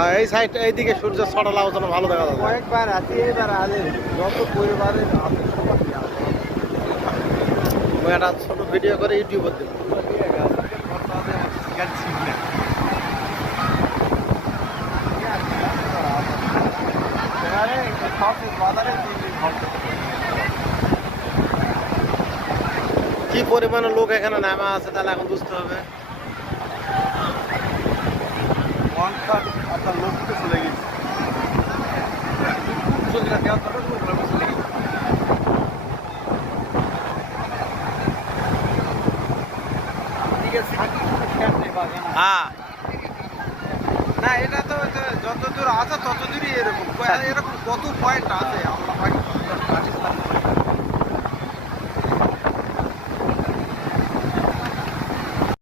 হ্যাঁ এই সাইড এইদিকে সূর্যের ছটা লাগার জন্য ভালো দেখা যাবে। কয়েকবার আছি এবার আলে যত পরিবারের আছে সবাই আছে। আমি একটা ছোট ভিডিও করে ইউটিউবে দেবো। কি পরিমাণে লোক এখানে নামা আছে তাহলে এখন বুঝতে হবে। আপনার লোক তো চলে গেছে হ্যাঁ না এটা তো যত দূর আছে তত দূরই এরকম এরকম কত পয়েন্ট আছে আমরা পাকিস্তান